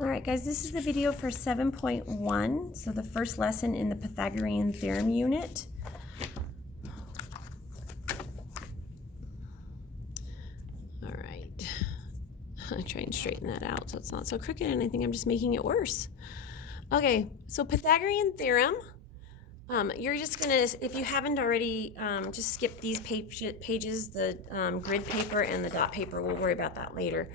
All right, guys, this is the video for 7.1, so the first lesson in the Pythagorean Theorem unit. All right, I'll try and straighten that out so it's not so crooked, and I think I'm just making it worse. Okay, so Pythagorean Theorem, you're just gonna, if you haven't already, just skip these pages, the grid paper and the dot paper. We'll worry about that later.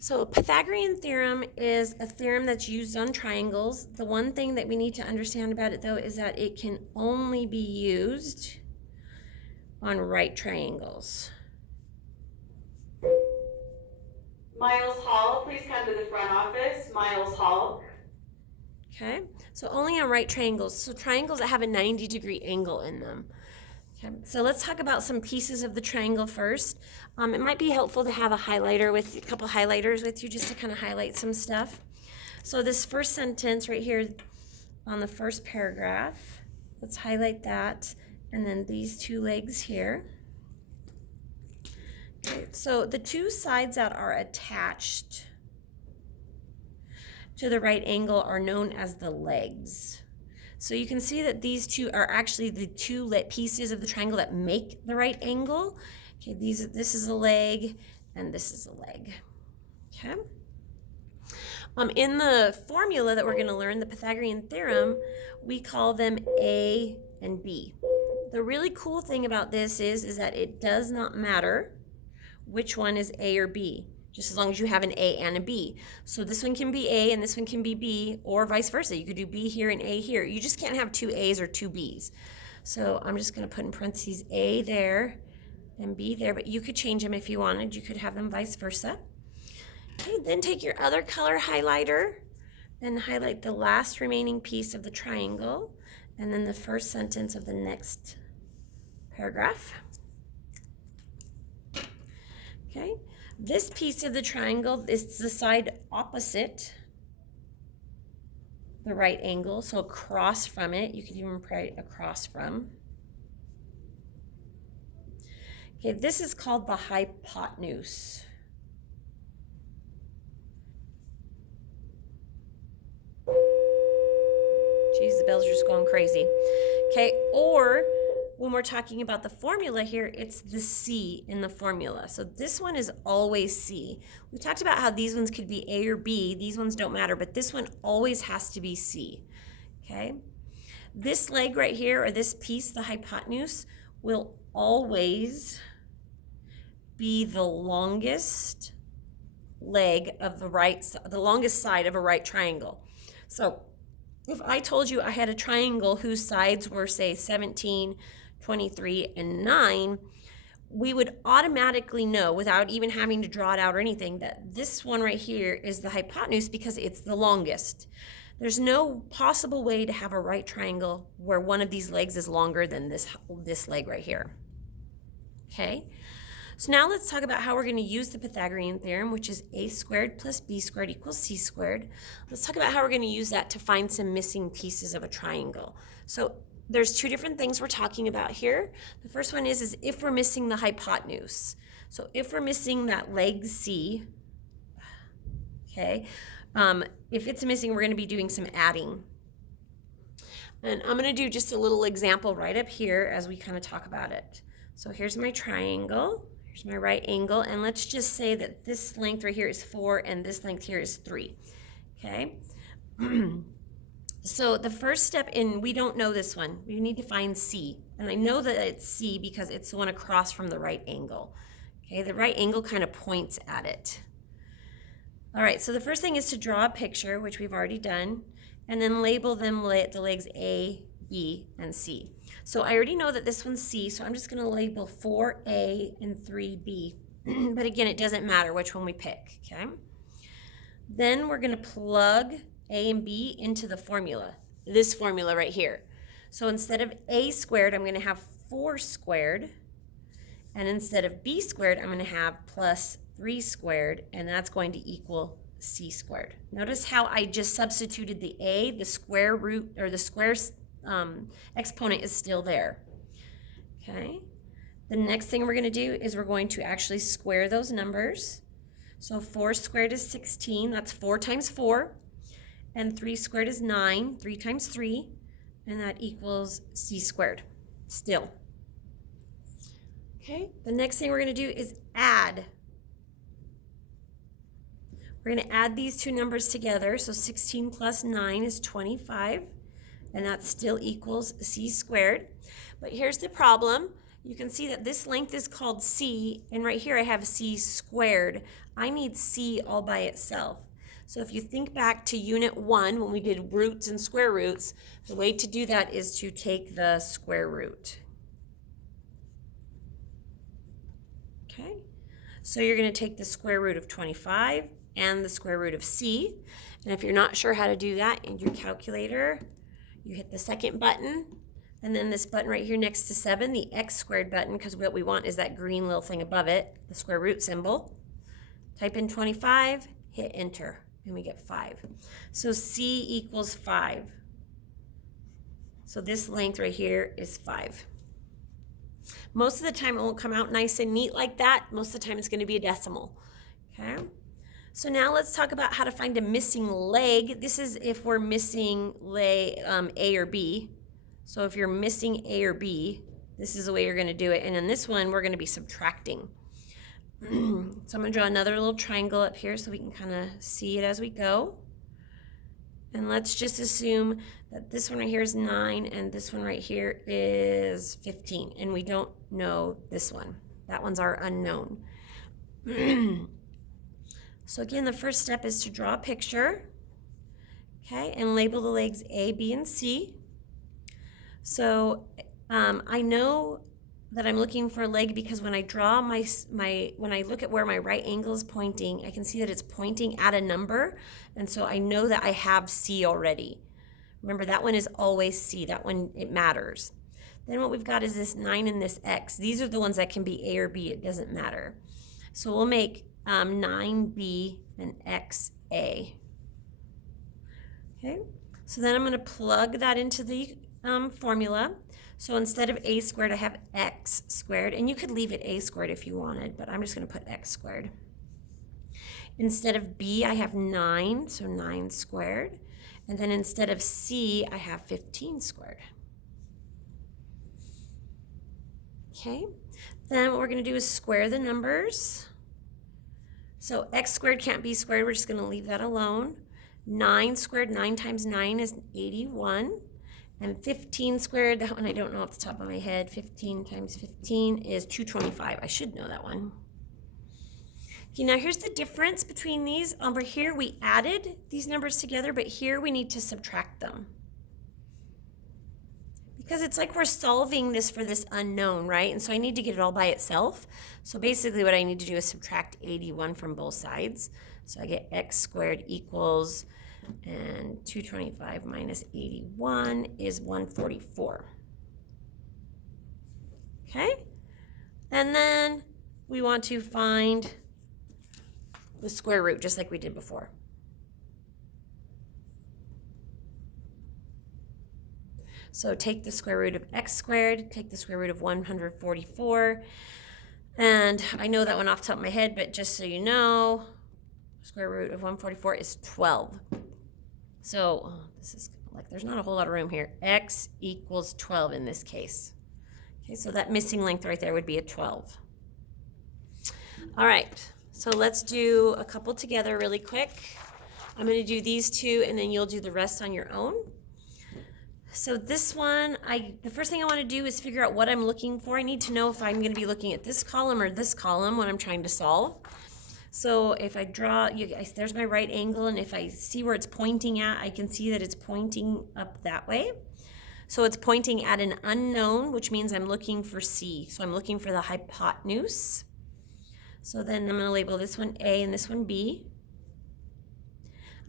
So Pythagorean theorem is a theorem that's used on triangles. The one thing that we need to understand about it, though, is that it can only be used on right triangles. Miles Hall, please come to the front office. Miles Hall. Okay, so only on right triangles. So triangles that have a 90-degree angle in them. Okay, so let's talk about some pieces of the triangle first. It might be helpful to have a highlighter with a couple highlighters with you just to kind of highlight some stuff. So this first sentence right here on the first paragraph, let's highlight that, and then these two legs here. Okay, so the two sides that are attached to the right angle are known as the legs. So you can see that these two are actually the two pieces of the triangle that make the right angle. Okay, this is a leg and this is a leg. Okay. In the formula that we're going to learn, the Pythagorean theorem, we call them A and B. The really cool thing about this is that it does not matter which one is A or B, just as long as you have an A and a B. So this one can be A and this one can be B, or vice versa. You could do B here and A here. You just can't have two A's or two B's. So I'm just going to put in parentheses A there and B there, but you could change them if you wanted. You could have them vice versa. Okay, then take your other color highlighter and highlight the last remaining piece of the triangle and then the first sentence of the next paragraph. Okay. This piece of the triangle is the side opposite the right angle, so across from it. You could even write across from. Okay, this is called the hypotenuse. Geez, the bells are just going crazy. Okay, or when we're talking about the formula here, it's the C in the formula. So this one is always C. We talked about how these ones could be A or B. These ones don't matter, but this one always has to be C. Okay? This leg right here, or this piece, the hypotenuse, will always be the longest leg of the longest side of a right triangle. So if I told you I had a triangle whose sides were, say, 17, 23, and 9, we would automatically know, without even having to draw it out or anything, that this one right here is the hypotenuse because it's the longest. There's no possible way to have a right triangle where one of these legs is longer than this leg right here. Okay? So now let's talk about how we're going to use the Pythagorean theorem, which is a squared plus b squared equals c squared. Let's talk about how we're going to use that to find some missing pieces of a triangle. So there's two different things we're talking about here. The first one is if we're missing the hypotenuse. So if we're missing that leg C, okay, if it's missing, we're going to be doing some adding. And I'm going to do just a little example right up here as we kind of talk about it. So here's my triangle. Here's my right angle, and let's just say that this length right here is 4 and this length here is 3, okay? So the first step we don't know this one. We need to find C, and I know that it's C because it's the one across from the right angle, okay? The right angle kind of points at it. All right, so the first thing is to draw a picture, which we've already done, and then label them the legs A, B, and C. So I already know that this one's C, so I'm just going to label 4A and 3B. But again, it doesn't matter which one we pick, okay? Then we're going to plug A and B into the formula, this formula right here. So instead of A squared, I'm going to have 4 squared. And instead of B squared, I'm going to have plus 3 squared, and that's going to equal C squared. Notice how I just substituted the A, the square root, or the square exponent is still there. Okay. The next thing we're going to do is we're going to actually square those numbers. So 4 squared is 16. That's 4 times 4. And 3 squared is 9. 3 times 3. And that equals c squared still. Okay, the next thing we're going to do is add. We're going to add these two numbers together. So 16 plus 9 is 25. And that still equals c squared. But here's the problem. You can see that this length is called c, and right here I have c squared. I need c all by itself. So if you think back to Unit 1 when we did roots and square roots, the way to do that is to take the square root. Okay, so you're going to take the square root of 25 and the square root of c. And if you're not sure how to do that in your calculator, you hit the second button, and then this button right here next to 7, the x squared button, because what we want is that green little thing above it, the square root symbol. Type in 25, hit enter, and we get 5. So c equals 5. So this length right here is 5. Most of the time it won't come out nice and neat like that. Most of the time it's going to be a decimal. Okay. So now let's talk about how to find a missing leg. This is if we're missing A or B. So if you're missing A or B, this is the way you're going to do it. And in this one, we're going to be subtracting. So I'm going to draw another little triangle up here so we can kind of see it as we go. And let's just assume that this one right here is 9 and this one right here is 15. And we don't know this one. That one's our unknown. So again, the first step is to draw a picture, okay, and label the legs A, B, and C. So I know that I'm looking for a leg because when I draw when I look at where my right angle is pointing, I can see that it's pointing at a number, and so I know that I have C already. Remember, that one is always C. That one, it matters. Then what we've got is this 9 and this X. These are the ones that can be A or B. It doesn't matter. So we'll make 9B and XA. Okay, so then I'm going to plug that into the formula. So instead of a squared, I have x squared, and you could leave it a squared if you wanted, but I'm just going to put x squared. Instead of b, I have 9, so 9 squared. And then instead of c, I have 15 squared. Okay, then what we're going to do is square the numbers. So x squared can't be squared, we're just going to leave that alone. 9 squared, 9 times 9 is 81. And 15 squared, that one I don't know off the top of my head. 15 times 15 is 225. I should know that one. Okay, now here's the difference between these. Over here we added these numbers together, but here we need to subtract them. Because it's like we're solving this for this unknown, right? And so I need to get it all by itself. So basically what I need to do is subtract 81 from both sides. So I get x squared equals, and 225 minus 81 is 144. Okay? And then we want to find the square root, just like we did before. So take the square root of x squared, take the square root of 144, and I know that one off the top of my head, but just so you know, square root of 144 is 12. So this is like there's not a whole lot of room here. X equals 12 in this case. Okay, so that missing length right there would be a 12. All right, so let's do a couple together really quick. I'm going to do these two, and then you'll do the rest on your own. So this one, the first thing I want to do is figure out what I'm looking for. I need to know if I'm going to be looking at this column or this column when I'm trying to solve. So if I draw, there's my right angle, and if I see where it's pointing at, I can see that it's pointing up that way. So it's pointing at an unknown, which means I'm looking for C. So I'm looking for the hypotenuse. So then I'm going to label this one A and this one B.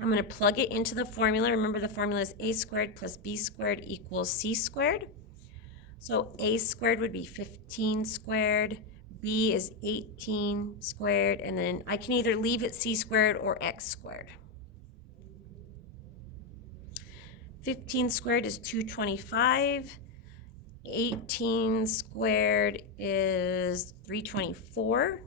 I'm going to plug it into the formula. Remember, the formula is a squared plus b squared equals c squared. So a squared would be 15 squared. B is 18 squared, and then I can either leave it c squared or x squared. 15 squared is 225. 18 squared is 324.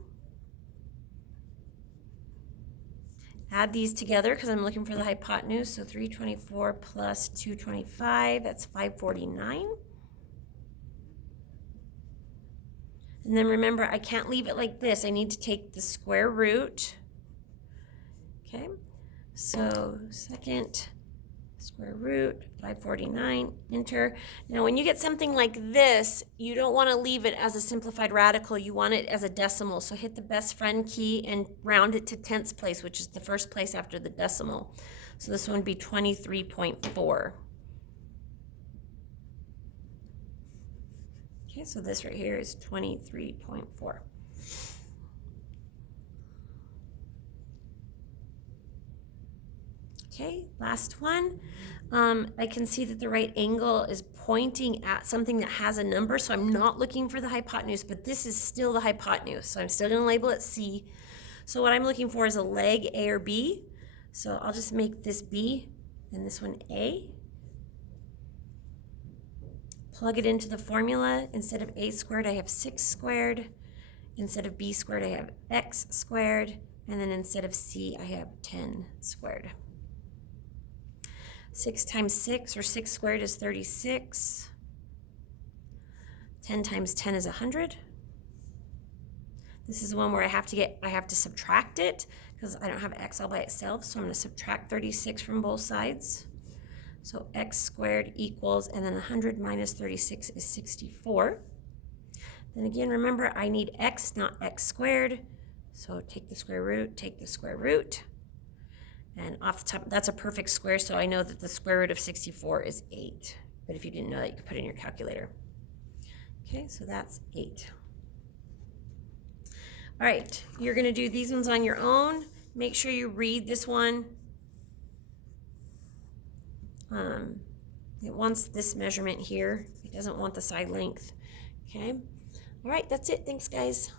add these together because I'm looking for the hypotenuse. So 324 plus 225, that's 549. And then remember, I can't leave it like this. I need to take the square root. Okay, so second square root, 549, enter. Now when you get something like this, you don't want to leave it as a simplified radical. You want it as a decimal. So hit the best friend key and round it to tenths place, which is the first place after the decimal. So this one would be 23.4. Okay, so this right here is 23.4. Okay, last one. I can see that the right angle is pointing at something that has a number, so I'm not looking for the hypotenuse, but this is still the hypotenuse, so I'm still going to label it C. So what I'm looking for is a leg, A or B. So I'll just make this B and this one A. Plug it into the formula. Instead of A squared, I have 6 squared. Instead of B squared, I have X squared. And then instead of C, I have 10 squared. 6 times 6, or 6 squared, is 36. 10 times 10 is 100. This is one where I have to subtract it because I don't have x all by itself. So I'm going to subtract 36 from both sides. So x squared equals, and then 100 minus 36 is 64. Then again, remember, I need x, not x squared. So take the square root, take the square root. And off the top, that's a perfect square, so I know that the square root of 64 is 8. But if you didn't know that, you could put it in your calculator. Okay, so that's 8. All right, you're going to do these ones on your own. Make sure you read this one. It wants this measurement here. It doesn't want the side length. Okay, all right, that's it. Thanks, guys.